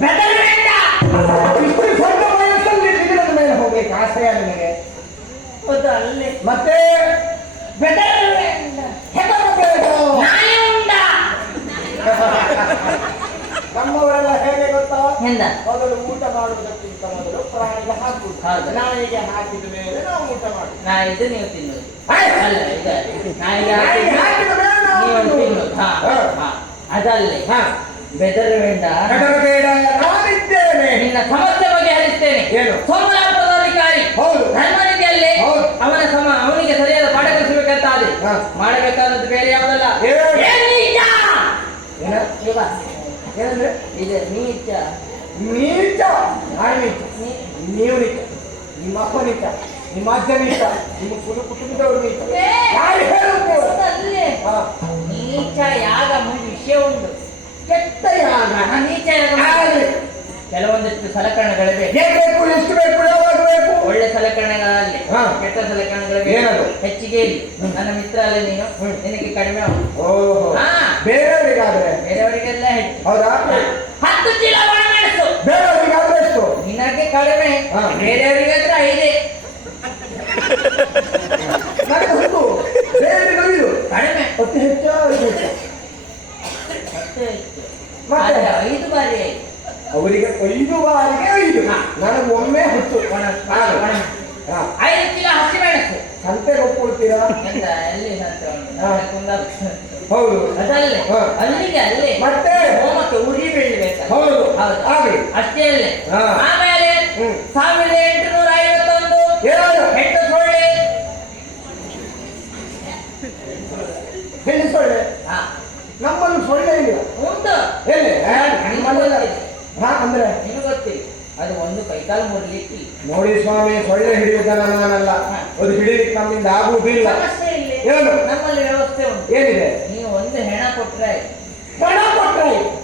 ಬೆದರಬೇಡ ಇಷ್ಟು ಸಣ್ಣ ವಯಸ್ಸಲ್ಲಿ ಮೇಲೆ ಅದಲ್ಲೇ ಮತ್ತೆ ನಮ್ಮವರೆಲ್ಲ ಹೇಗೆ ಗೊತ್ತಾ ಮೊದಲು ಊಟ ಮಾಡುವುದಕ್ಕಿಂತ ಮೊದಲು ಪ್ರಾಣಿಗೆ ಹಾಕುವುದು. ನಾಯಿಗೆ ಹಾಕಿದ ಮೇಲೆ ನಾವು ಊಟ ಮಾಡುದು ನಾ ಇದು ನೀವು ಆಯ್ತು. ಅಲ್ಲ ಈಗ ನಾಯಿಗೆ ಹಾಕಿದ ನೀವು ಹಾ. ಹಾ ಅದಲ್ಲೇ ಹಾ ಬೆದರಬೇಡ ಹೆದರಬೇಡ ನಾನಿದ್ದೇನೆ. ನಿನ್ನ ಸಮಸ್ಯೆ ಬಗೆಹರಿಸ್ತೇನೆ ಏನು? ಸೋಮನಾಥದ ಅಧಿಕಾರಿ ಹೌದು. ಧರ್ಮನಿಧಿಯಲ್ಲಿ ಹೌದು. ಅವನ ಸಮ ಅವನಿಗೆ ಸರಿಯಾದ ಪಾಠ ಕಲಿಸಬೇಕಂತ ಆದ್ರೆ. ಮಾಡಬೇಕಾದದ್ದು ಬೇರೆ ಯಾವುದಲ್ಲ? ಏನಂದ್ರೆ ಇದು. ನೀಚ. ನೀಚ? ನಾನು ನೀಚ. ನೀವು ನೀಚ. ನಿಮ್ಮ ಅಪ್ಪ ನೀಚ. ನಿಮ್ಮ ಅಜ್ಜ ನೀಚ. ನಿಮ್ಮ ಕುಲ ಕುಟುಂಬದವರು ನೀಚ. ಯಾರು ಹೇಳುತ್ತೆ. ನೀಚ ಯಾಗ ಮುಂದೆ ವಿಷಯ ಉಂಟು ಕೆಟ್ಟ ಯಾಗ ನೀಚ ಯಾಗ ಆಗಲಿ. ಕೆಲವೊಂದಿಷ್ಟು ಸಲಕರಣೆಗಳಿವೆ ಏನ್ ಬೇಕು ಎಷ್ಟು ಬೇಕು ಯಾವಾಗ ಬೇಕು? ಒಳ್ಳೆ ಸಲಕರಣೆಗಳಲ್ಲಿ. ಕೆಟ್ಟ ಸಲಕರಣೆಗಳು ಏನದು? ಹೆಚ್ಚಿಗೆ ಇಲ್ಲಿ ನನ್ನ ಮಿತ್ರ ಅಲ್ಲ ನೀನು. ನಿನಗೆ ಕಡಿಮೆ. ಓಹೋ. ಹಾ. ಬೇರೆಯವರಿಗಾದ್ರೆ? ಬೇರೆಯವರಿಗೆಲ್ಲ ಹೆಚ್ಚು. ಹೌದಾ? ಹತ್ತು ಚೀಲ ಒಣಮೆಣಸು. ಬೇರೆಯವರಿಗಾದ್ರೆ ಎಷ್ಟು? ನಿನಗೆ ಕಡಿಮೆ. ಹಾ. ಬೇರೆಯವರಿಗೆ ಹತ್ರ ಐದೇ ನನಗೆ ಬೇರೆಯವರಿಗೆ ಕಡಿಮೆ. ಅತಿ ಮತ್ತೆ ಹೆಚ್ಚು. ಮತ್ತೆ? ಐದು ಬಾರಿ ಆಯ್ತು. ಅವರಿಗೆ ಐದು ಬಾರಿಗೆ ಐದು. ನನಗೆ ಒಮ್ಮೆ ಹತ್ತು ಒಣ- ಹಸಿ ಹಸಿಮೆಣಸು ಸಂತೆಗೆ ಒಪ್ಕೊಳ್ತೀರಾ ಎಂತ ಎಲ್ಲಿ ಹತ್ರ ಉಂಟು? ಹಾ. ಕುಂದಾಪುರ. ಹೌದು ಅದಲ್ಲೇ ಹಾ. ಅಲ್ಲಿಗೆ ಅಲ್ಲೇ ಮತ್ತೆ? ಹೋಮಕ್ಕೆ ಉರಿ ಬೀಳ್ಬೇಕು ಹೌದು ಹೌದು ಆಗ್ಲಿ ಅಷ್ಟೇ ಅಲ್ಲೇ ಹಾ. ಆಮೇಲೆ ಹ್ಮ್. ಸಾವಿರದ ಎಂಟುನೂರ ಐವತ್ತೊಂದು ಹೇಳೋದು ಹೆಣ್ಣು ಸೊಳ್ಳೆ ಹೆಣ್ಣು ಸೊಳ್ಳೆ ಹಾ, ನಮ್ಮಲ್ಲಿ ಸೊಳ್ಳೆ ಇಲ್ಲ ಉಂಟು ಎಲ್ಲಿ ಆ, ನಮ್ಮಲ್ಲೆಲ್ಲ ಹಾ ಅಂದ್ರೆ ನಿಮಗೆ ಗೊತ್ತಿಲ್ಲ. ಅದು ಒಂದು ಕೈಕಾಲು ಮುರ್ಲಿಕ್ಕೆ ಇಲ್ಲ. ನೋಡಿ ಸ್ವಾಮಿ ಸೊಳ್ಳೆ ಹಿಡಿಯುವುದಲ್ಲ ನಾನಲ್ಲ. ಅದು ಹಿಡಿಲಿಕ್ಕೆ ನಮ್ಮಿಂದ ಆಗುವುದಿಲ್ಲ. ಸಮಸ್ಯೆ ಇಲ್ಲ. ಏನು? ನಮ್ಮಲ್ಲಿ ವ್ಯವಸ್ಥೆ ಉಂಟು. ಏನಿದೆ? ನೀವು ಒಂದು ಹೆಣ ಕೊಟ್ರೆ. ಹಣ ಕೊಟ್ರೆ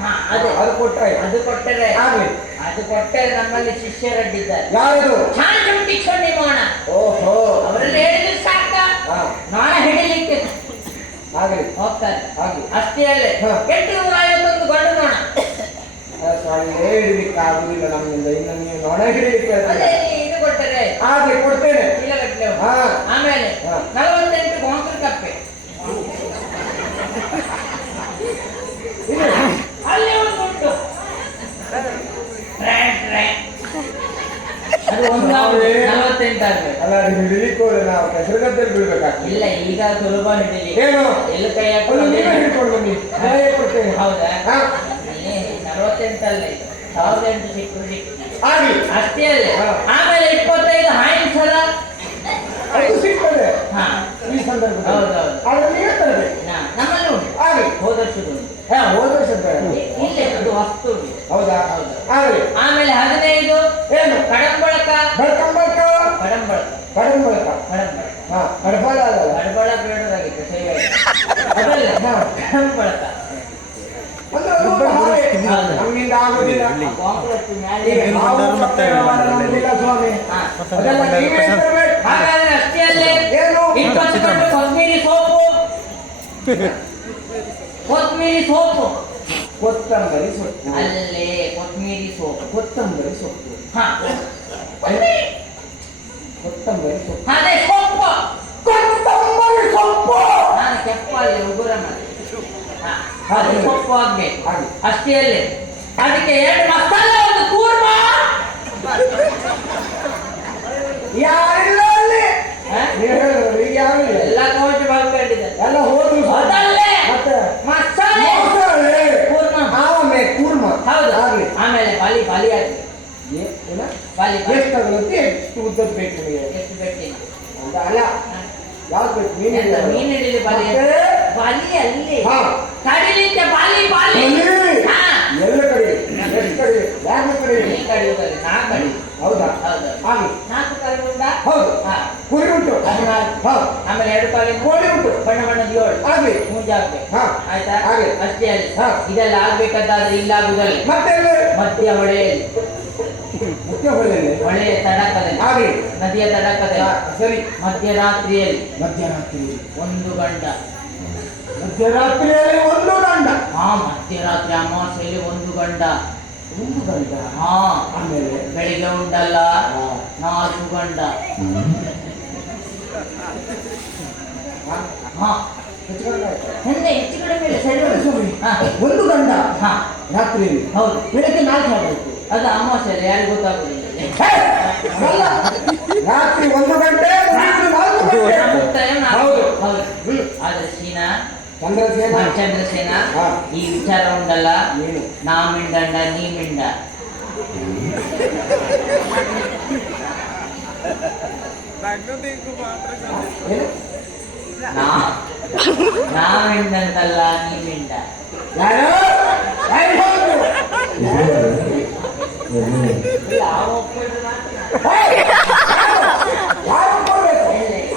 ಹಾ, ಅದೇ. ಅದು ಕೊಟ್ರೆ ಅದು ಕೊಟ್ಟರೆ ಆಗ್ಲಿ. ಅದು ಕೊಟ್ಟರೆ ನಮ್ಮಲ್ಲಿ ಶಿಷ್ಯರಡ್ಡಿದ್ದಾರೆ. ಯಾರು ಚಾಂಚುಂಟಿ ನಿರ್ಮಾಣ ಓಹೋ. ಅವರಲ್ಲಿ ಹೇಳಿದ್ರೆ ಸಾಕ ಹಾ. ನಾಳೆ ಹಿಡಿಲಿಕ್ಕೆ. ಆಗ್ಲಿ. ಹೋಗ್ತಾರೆ. ಆಗ್ಲಿ. ಅಷ್ಟೇ ಅಲ್ಲೇ. ಹಾ. ಹಿಡಿಲಿಕ್ಕೆ ಆಗುದಿಲ್ಲ ನಮ್ಮಿಂದ ಇನ್ನು ನೀವು ನೊಣ ಹಿಡಿಲಿಕ್ಕೆ ಇದು ಕೊಟ್ಟರೆ. ಕೊಡ್ತೇನೆ. ಇಲ್ಲ. ಆಮೇಲೆ. ನಲವತ್ತೆಂಟು ಕಪ್ಪೆ. ಅಲ್ಲಿ ಒಂದು ಉಂಟು ಅಲ್ಲ ಹಿಡಿಲಿಕ್ಕೆ ನಾವು ಬೀಳ್ಬೇಕಾಗ್ತದೆ ಇಲ್ಲ ಈಗ ಸುಲಭ ಹಿಡಿಲಿ. ಏನು? ಎಲ್ಲ ಕೈ ಹಾಕೊಂಡು ಕೊಡ್ತೇನೆ ಹೌದಾ? ಸಾವಿರದ ಎಂಟು ಆಗಲಿ. ಅಷ್ಟೇ ಅಲ್ಲ. ಆಮೇಲೆ ಇಪ್ಪತ್ತೈದು ಹಾಯಿಸಲ ಅದು ಸಿಗ್ತದೆ. ಈ ಸಂದರ್ಭದಲ್ಲಿ. ಹೌದೌದು. ಆದ್ರೆ ನೀವೇ ತರಬೇಕು. ನಾ- ನಮ್ಮಲ್ಲಿ ಉಂಟು. ಆಗ್ಲಿ. ಹೋದ ವರ್ಷದ ಉಂಟು. ಹಾ ಹೋದ ವರ್ಷದ ಇಲ್ಲೇ ಅದು ವಸ್ತು ಉಂಟು. ಹೌದಾ? ಹೌದು. ಆಗಲಿ. ಆಮೇಲೆ ಹದಿನೈದು. ಏನು? ಕಡಂಬಳಕ. ಕಡಂಬಳಕ? ಬಳಕ ಕಡಂಬಳಕ. ಹಾ ಕಡಬಲ ಅಲ್ಲ ಕಡಬಳ ಬೇಡದಾಗಿತ್ತು ಅದಲ್ಲ. ಕಡಂಬಳಕ. ಅಂದ್ರೆ ಮತ್ತೆ ಅಲ್ಲೇ? ಕೊತ್ಮೀರಿ ಸೋಪು. ಕೊತ್ಮೀರಿ ಸೋಪು. ಕೊತ್ತಂಬರಿ ಸೊಪ್ಪು. ಅಲ್ಲೇ ಕೊತ್ಮೀರಿ ಸೋಪು. ಕೊತ್ತಂಬರಿ ಸೊಪ್ಪು. ಹಾ. ಕೊತ್ತಂಬರಿ ಸೊಪ್ಪು. ಅದೇ ಸೊಪ್ಪು. ಕೊತ್ತಂಬರಿ ಸೊಪ್ಪು. ನಾನು ಕೆಪ್ಪಲ್ಲಿ ಉಗುರ ಮಾಡಿ ಹಾ, ಅದು ಸೊಪ್ಪು ಆಗ್ಬೇಕು. ಅಷ್ಟೇ ಅಲ್ಲೇ. ಅದಕ್ಕೆ ಎರಡು ಮಸಾಲ ಒಂದು ಕೂರ್ಮ. ಯಾರಿಲ್ಲ ಅಲ್ಲಿ ಎಲ್ಲ ಕೋಚ್ ಬಾಳ್ಕೊಂಡಿದ್ದಾರೆ ಎಲ್ಲ ಹೋದ್ರು ಮಸಾಲೆ. ಕೂರ್ಮ. ಆಮೇಲೆ ಕೂರ್ಮ. ಹೌದು. ಆಗಲಿ. ಆಮೇಲೆ ಬಾಲಿ ಬಾಲಿ ಆಗಿ ಏ- ಏನ? ಬಲಿ ಬಲಿ ಎಷ್ಟಾಗುತ್ತೆ ಎಷ್ಟು ಬೇಕು ನಿಮಗೆ? ಎಷ್ಟು ಅಲ್ಲ. ಯಾವ್ದು ಬೇಕು? ಮೀನು ಮೀನು ಬಾಲಿ? ಬಲಿ ಅಲ್ಲಿ ಕಡಿಲಿಕ್ಕೆ ಬಲಿ ಬಲಿ ಬಲಿ. ಹಾ ಎಲ್ಲ ಕಡೆ ಎಷ್ಟು ಕಡೆ ಯಾರ ಕಡೆ ನೀ ಕಡಿಯುವುದಲ್ಲಿ ನಾ ಕಡಿ ಹೌದಾ? ಹೌದು. ಹಾಗೆ. ನಾಲ್ಕು ಕಾಲು ಹೌದು. ಹಾ. ಕುರಿ ಉಂಟು. ಹದಿನಾಲ್ಕು. ಹೌದು. ಆಮೇಲೆ ಎರಡು ಕಾಲಿನ ಕೋಳಿ ಉಂಟು. ಬಣ್ಣ ಬಣ್ಣದ ಏಳು. ಹಾಗೆ. ಮುಂಜಾಗ್ಲಿ ಹಾ. ಆಯ್ತಾ? ಹಾಗೆ. ಅಷ್ಟೇ ಅಲ್ಲಿ. ಹಾ. ಇದೆಲ್ಲ ಆಗ್ಬೇಕಾದ್ರೆ ಇಲ್ಲ ಆಗುದಲ್ಲ ಮತ್ತೆ? ಮಧ್ಯ ಹೊಳೆಯಲ್ಲಿ. ಮುಖ್ಯ ಹೊಳೆಯಲ್ಲಿ. ಹೊಳೆಯ ತಡಕದಲ್ಲಿ. ಹಾಗೆ. ನದಿಯ ತಡಕದಲ್ಲಿ. ಸರಿ. ಮಧ್ಯರಾತ್ರಿಯಲ್ಲಿ. ಮಧ್ಯರಾತ್ರಿಯಲ್ಲಿ. ಒಂದು ಗಂಡ. ಮಧ್ಯರಾತ್ರಿಯಲ್ಲಿ ಒಂದು ಗಂಡ. ಹಾ ಮಧ್ಯರಾತ್ರಿ ಅಮಾವಾಸ್ಯೆಯಲ್ಲಿ ಒಂದು ಗಂಡ. ಒಂದು ಹಾ. ಆಮೇಲೆ? ಬೆಳಿಗ್ಗೆ ಉಂಟಲ್ಲ. ನಾಲ್ಕು ಗಂಡ ಹಾ, ಹಾ. ಹೆಚ್ಚು ಕಡಿಮೆ ಆಯ್ತಾ? ಹಿಂದೆ ಹೆಚ್ಚು ಕಡಿಮೆ ಇಲ್ಲ ಸರಿ ಉಂಟು. ಹಾ. ಒಂದು ಗಂಡ ಹಾ. ರಾತ್ರಿಯಲ್ಲಿ? ಹೌದು. ಬೆಳಗ್ಗೆ ನಾಲ್ಕು ಆಗಬೇಕು. ಅದು ಅಮಾವಾಸ್ಯ ಯಾರಿಗೂ ಅಲ್ಲ. ರಾತ್ರಿ ಒಂದು ಗಂಟೆ ರಾತ್ರಿ ನಾಲ್ಕು ಗಂಟೆ. ಹೌದು. ಹೌದು. ಹ್ಮ್. ಆದ್ರೆ ಸೀನಾ ಚಂದ್ರಸೇನ ಚಂದ್ರಸೇನ ಹಾ. ಈ ವಿಚಾರ ಉಂಟಲ್ಲ ಏನು ನಾ ಮಿಂಡಂಡ ನೀ ಮಿಂಡ ಏನು ನಾ ನಾ ಮಿಂಡಂಡಲ್ಲ ನೀ ಮಿಂಡ ಯಾರು ಯಾರು ಹೇಳಿದ್ರು? ಇಲ್ಲ, ಅವ ಒಪ್ಪಿದ್ರು ಮಾತ್ರ. ಏಯ್! ಯಾರು ಒಪ್ಕೊಳ್ಬೇಕು?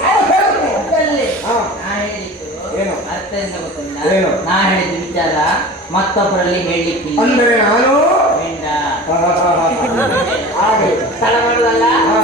ಯಾರು ಹೇಳಿದ್ರು? ಅದ್ರಲ್ಲಿ ಹಾ. ನಾ ಹೇಳಿದ್ದು ಏನು? ಅರ್ಥ ಎಂತ ಗೊತ್ತುಂಟಾ? ಏನು? ನಾ ಹೇಳಿದ ವಿಚಾರ ಮತ್ತೊಬ್ಬರಲ್ಲಿ ಹೇಳಿಕ್ಕಿಲ್ಲ. ಅಂದ್ರೆ ನಾನು? ಮಿಂಡ ಹಾಗೆ. ಸ್ಥಳ ಹಾ.